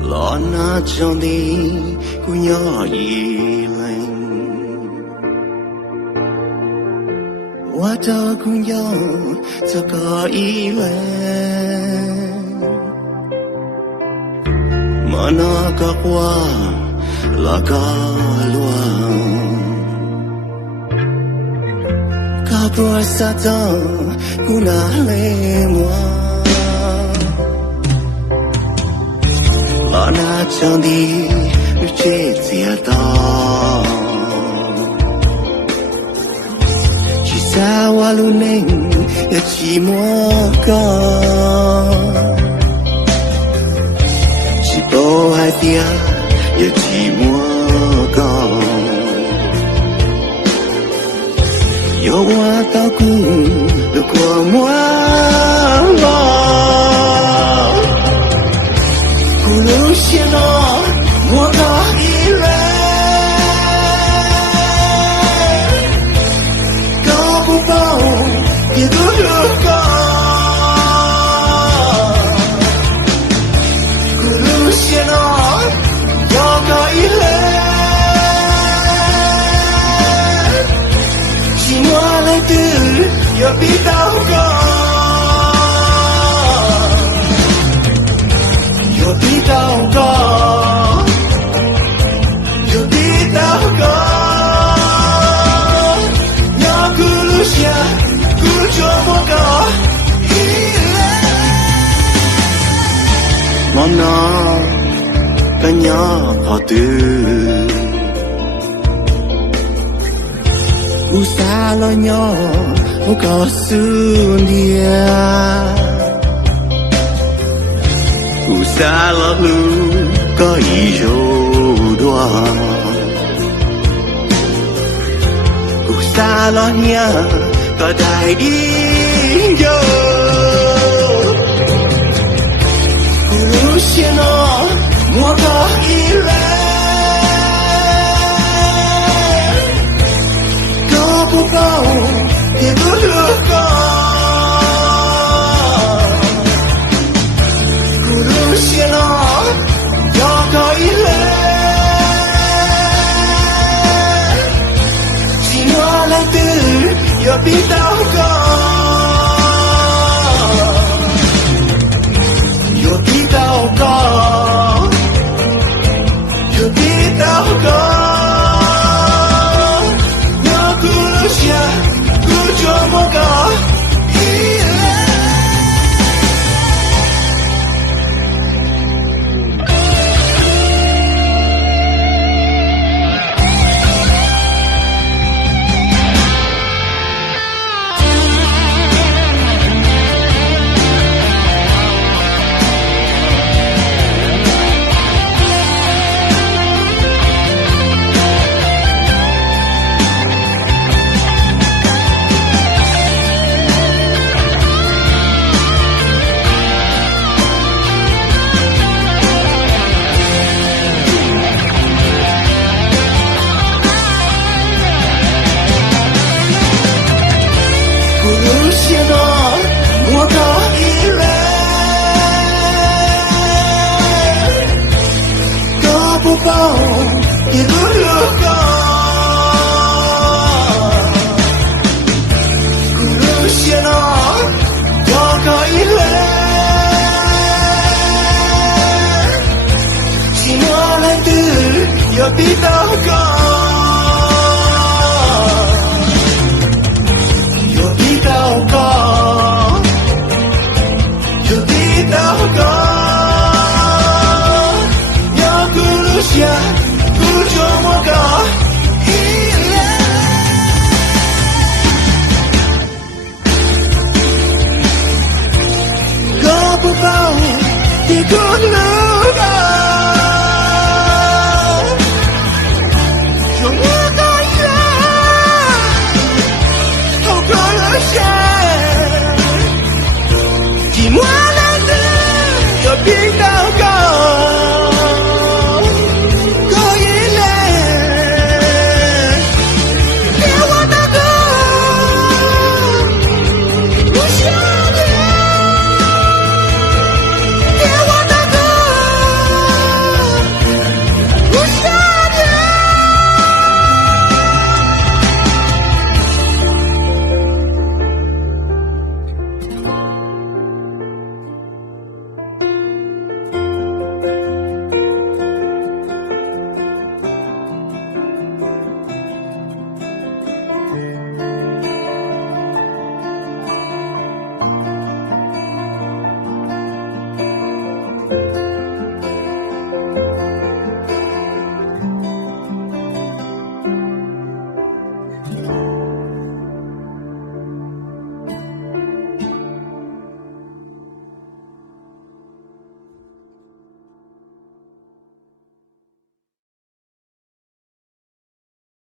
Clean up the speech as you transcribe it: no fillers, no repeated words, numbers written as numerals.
lo na trong đi của nhỏ y lên qua cho cùng nhau cho có y lên mà nó có qua là có luôn có bữa xa đó cũng đã lên mua lo na trong đi chết chia to chỉ xa qua luôn nên chỉ mua con chỉ bỏ hai tia chỉ mua con yêu qua tao cũng được qua mua Luciano, mua có ý lên có bố bao thì cứ được có Luciano, do có ý lên chỉ mua lấy từ giờ biết đâu có biết đâu có dù biết đâu có nhớ cứ lúc xa cứ cho một có mong nó cả nhớ họ từ u xa lo nhớ không có sự nia xa lo lu có ý dấu đoan xa lo nha có đại đi vô Luciano mua có ý lên có bố bao thì cứ được có Luciano, do có ý lên chỉ mua lấy từ giờ biết đâu có giờ biết đâu có giờ biết đâu có nhớ cứ Luciano cứ cho một có Luciano, mua có ý lên có bố bao thì cứ được có Luciano, do có ý lên chỉ mua lấy từ giờ biết đâu có đâu có dù biết đâu có nhớ cứ lúc xa